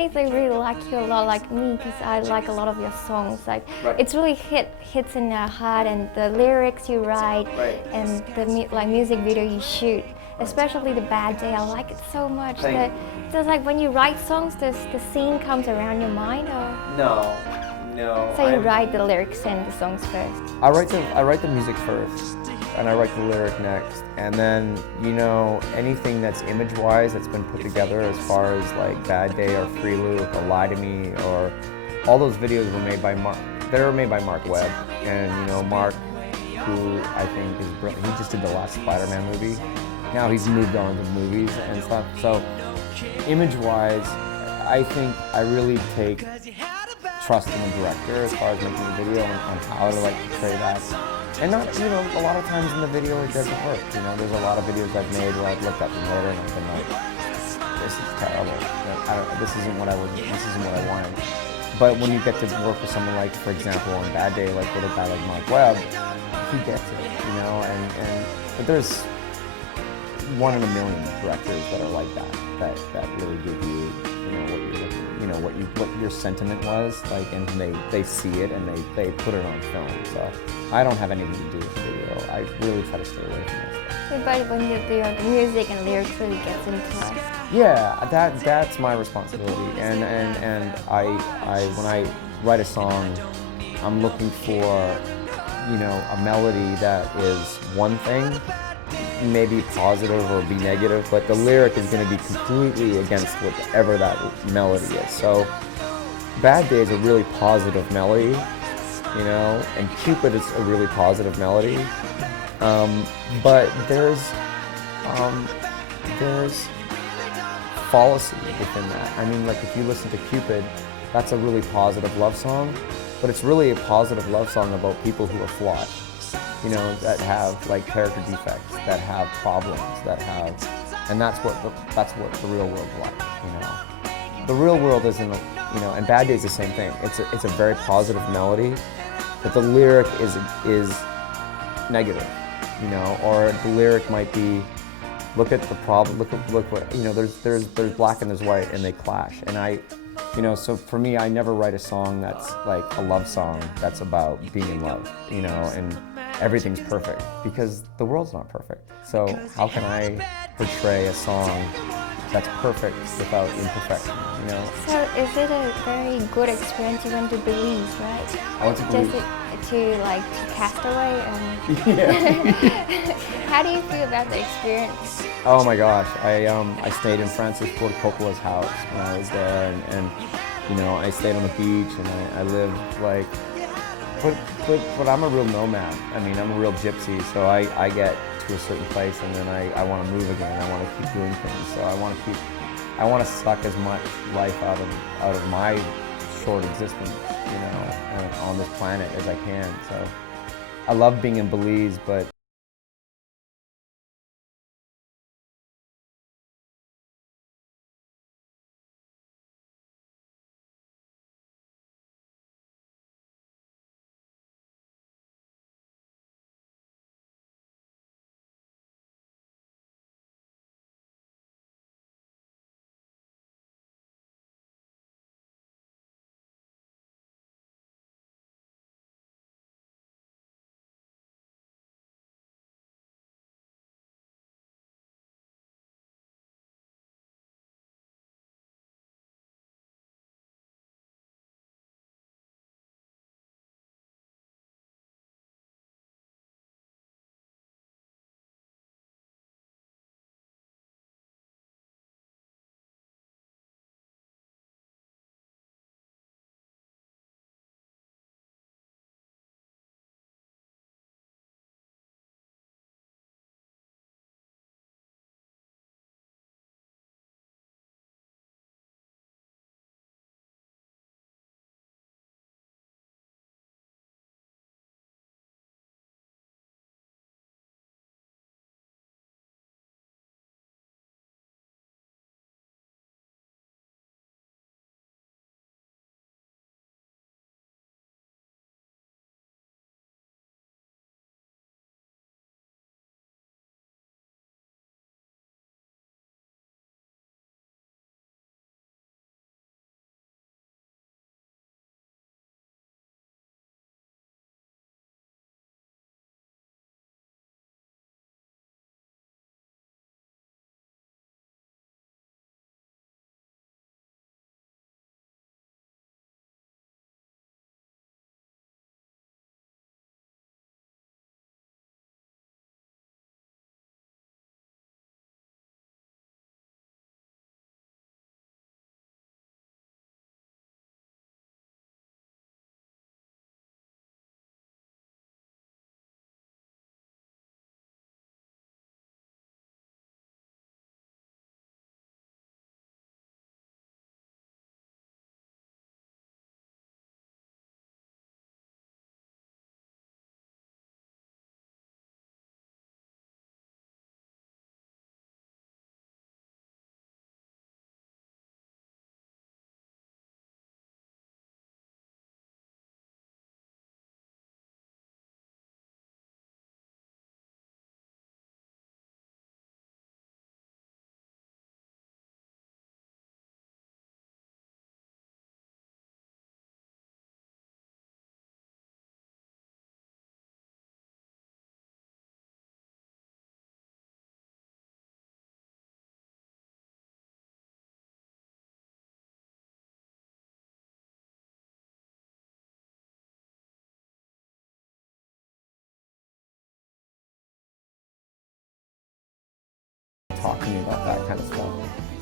funny if they really like you a lot, like me, because I like a lot of your songs. Like Right. it's really hits in their heart, and the lyrics you write, Right. and the music video you shoot. Especially the Bad Day, I like it so much. Just like when you write songs, the scene comes around your mind, or No. so you write the lyrics and the songs first. I write the music first, and I write the lyric next, and then anything that's image-wise that's been put together, as far as like Bad Day or Free Loop or Lie to Me, or all those videos were made by Mark. They were made by Mark Webb, and Mark, who I think is brilliant. He just did the last Spider-Man movie. Now he's moved on to movies and stuff. So image-wise, I think I really take trust in the director as far as making the video and on how to portray that. And not, a lot of times in the video it doesn't work. There's a lot of videos I've made where I've looked at them later and I've been like, this is terrible. This isn't what I wanted. But when you get to work with someone like, for example, on Bad Day, like with a guy like Mark Webb, he gets it, but there's one in a million directors that are like that really give you, what you're looking, what your sentiment was, and they see it and they put it on film. So I don't have anything to do with the video. I really try to stay away from that stuff. But when the music and lyrics really gets into us. Yeah, that's my responsibility. And I when I write a song, I'm looking for, a melody that is one thing, maybe positive or be negative, but the lyric is going to be completely against whatever that melody is. So Bad Day is a really positive melody, and Cupid is a really positive melody. But there's fallacy within that. I mean, if you listen to Cupid, that's a really positive love song, but it's really a positive love song about people who are flawed. That have character defects, that have problems, and that's what the real world's like. The real world isn't, and Bad Day is the same thing. It's a very positive melody, but the lyric is negative, or the lyric might be, look at the problem, look what, there's black and there's white and they clash, and so for me, I never write a song that's like a love song that's about being in love, and everything's perfect, because the world's not perfect. So how can I portray a song that's perfect without imperfection, So is it a very good experience? You went to Belize, right? I went to Belize. Just to Castaway? Yeah. How do you feel about the experience? Oh my gosh, I stayed in Francis Ford Coppola's house when I was there, and I stayed on the beach, and I lived but I'm a real nomad. I mean, I'm a real gypsy, so I get to a certain place and then I want to move again. I want to keep doing things. So I want to suck as much life out of my short existence, on this planet as I can. So I love being in Belize, but to me about that kind of stuff,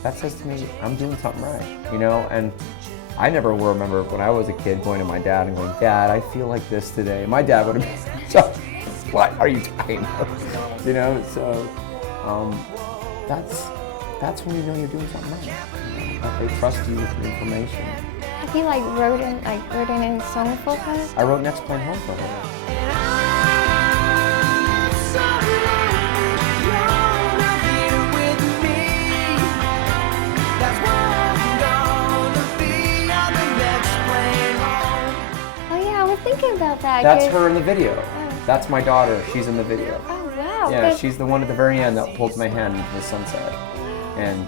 that says to me, I'm doing something right, you know? And I never will remember when I was a kid going to my dad and going, Dad, I feel like this today. My dad would have been so, what are you talking about? You know, so that's when you know you're doing something right. You know, that they trust you with the information. Have you written any song for her? I wrote Next Plane Home for her. Thinking about that. That's her in the video. That's my daughter. She's in the video. Oh wow. Yeah, she's the one at the very end that pulls my hand into the sunset, and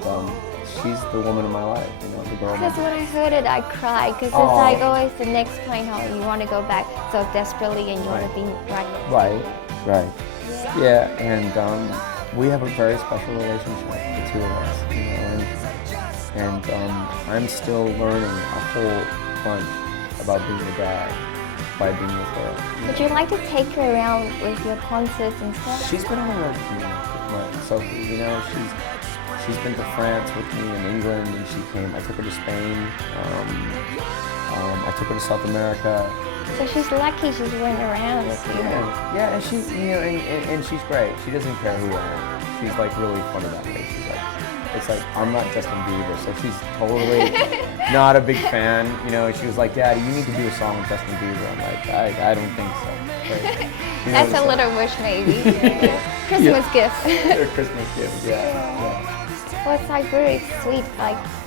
she's the woman in my life. You know, the girl. Because when I heard it, I cried. Because it's always the next plane home. You want to go back so desperately, and you want to be right. Right. Yeah, and we have a very special relationship, the two of us. You know, and I'm still learning a whole bunch about being a dad by being with her. Would you like to take her around with your concerts and stuff? She's been on the road with me, Sophie. You know, she's been to France with me and England, and she came. I took her to Spain. I took her to South America. So she's lucky she's went around with you. Yeah, and she, you know, and she's great. She doesn't care who I am. She's like really funny that way. She's like, it's like, I'm not Justin Bieber, so she's totally not a big fan. You know, she was like, Daddy, you need to do a song with Justin Bieber. I'm like, I don't think so. But, you know, that's a little wish, maybe. Christmas gift. Christmas gift, yeah. Well, it's really sweet,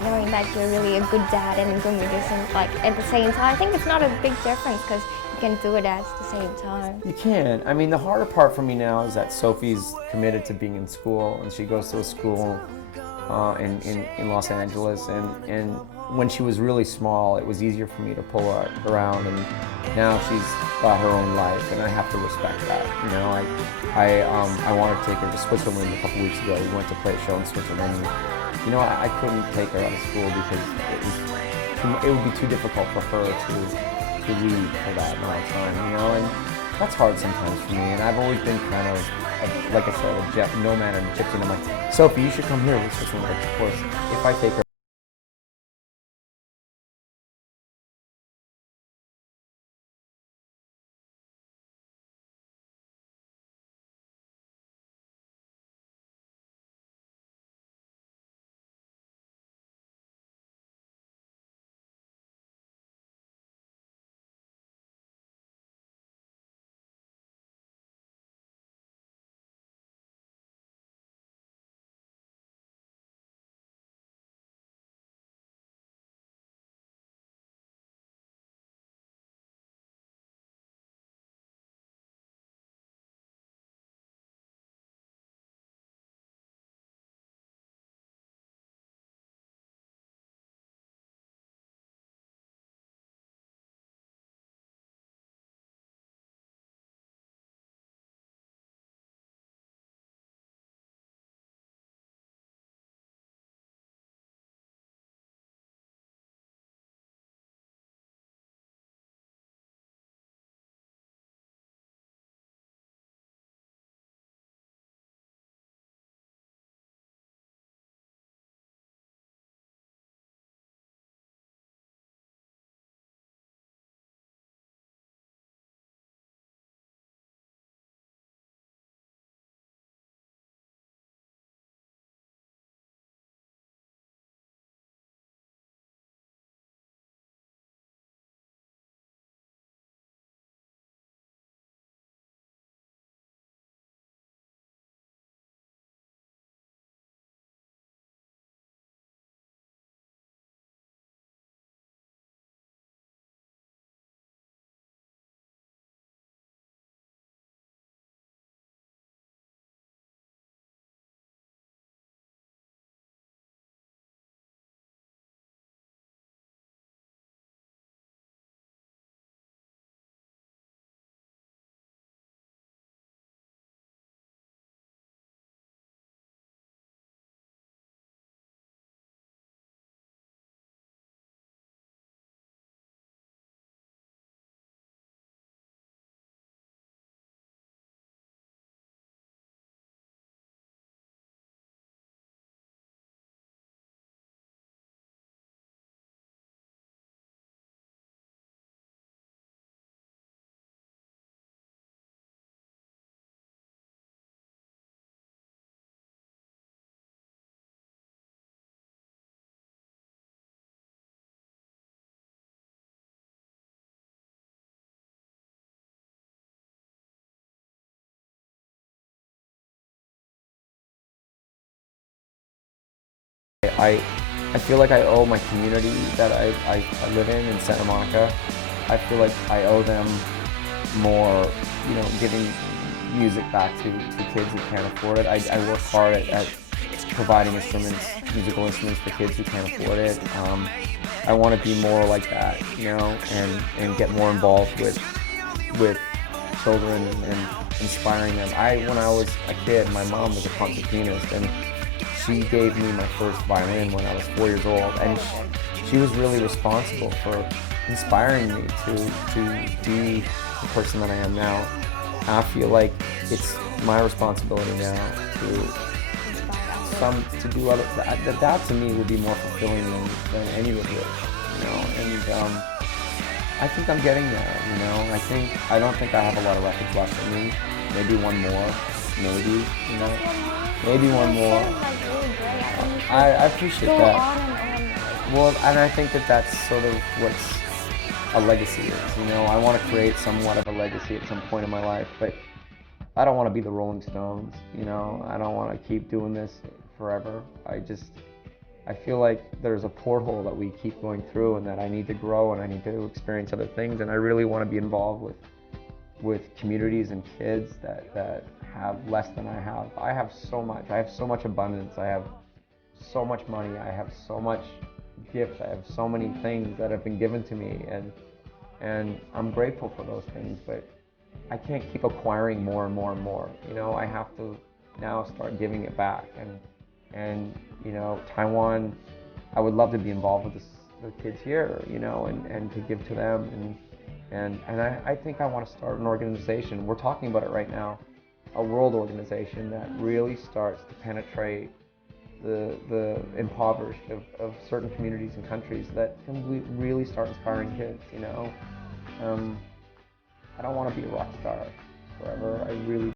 knowing that you're really a good dad and a good musician, at the same time. I think it's not a big difference because you can do it at the same time. You can. I mean, the harder part for me now is that Sophie's committed to being in school, and she goes to a school in Los Angeles, and when she was really small, it was easier for me to pull her around, and now she's got her own life, and I have to respect that. You know, I wanted to take her to Switzerland a couple weeks ago. We went to play a show in Switzerland, and, you know, I couldn't take her out of school because it would be too difficult for her to read for that amount of time, you know, and that's hard sometimes for me, and I've always been kind of, like I said, a nomad and a gypsy, and I'm like, Sophie, you should come here with Switzerland. Of course, if I take her I feel like I owe my community that I live in Santa Monica. I feel like I owe them more, you know, giving music back to kids who can't afford it. I work hard at providing instruments, musical instruments for kids who can't afford it. I want to be more like that, you know, and get more involved with children and inspiring them. When I was a kid, my mom was a concert pianist, and she gave me my first violin when I was 4 years old, and she was really responsible for inspiring me to be the person that I am now. I feel like it's my responsibility now to do other, that to me would be more fulfilling than any of it, you know, and I think I'm getting there, you know. I don't think I have a lot of records left for me. Maybe one more, maybe, you know. Maybe one more. I appreciate that. Well, and I think that's sort of what's a legacy is, you know. I want to create somewhat of a legacy at some point in my life, but I don't want to be the Rolling Stones, you know. I don't want to keep doing this forever. I feel like there's a porthole that we keep going through, and that I need to grow and I need to experience other things, and I really want to be involved with communities and kids that have less than I have. I have so much. I have so much abundance. I have so much money. I have so much gifts. I have so many things that have been given to me, and I'm grateful for those things, but I can't keep acquiring more and more and more. You know, I have to now start giving it back, and you know, Taiwan, I would love to be involved with the kids here, you know, and to give to them, and I think I want to start an organization. We're talking about it right now, a world organization that really starts to penetrate the impoverished of certain communities and countries, that can really start inspiring kids, you know. I don't want to be a rock star forever. I really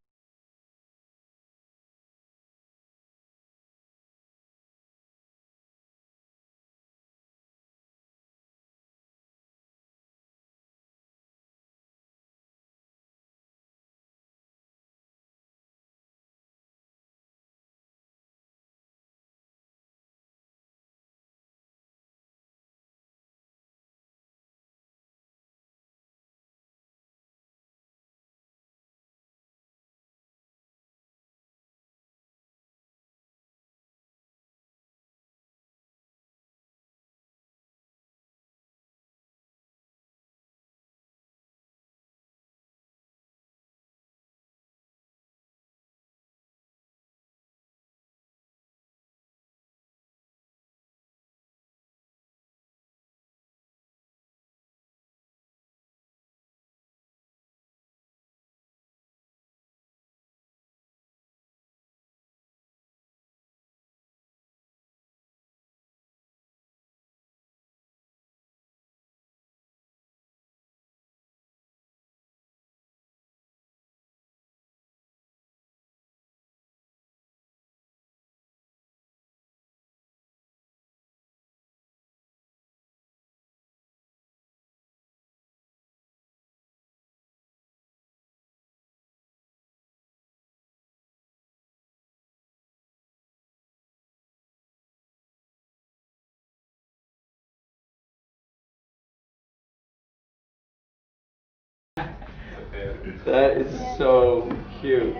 That is so cute.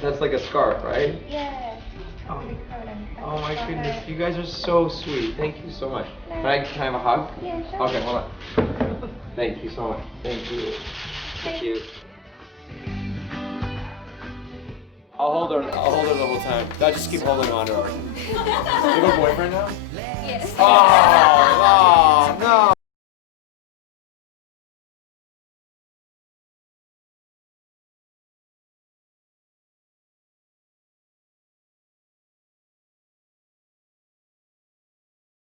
That's like a scarf, right? Yeah. Oh my goodness, you guys are so sweet. Thank you so much. Can I have a hug? Yeah, sure. Okay, hold on. Thank you so much. Thank you. Thank you. I'll hold her the whole time. I just keep holding on to her. You have a boyfriend now? Yes. Oh!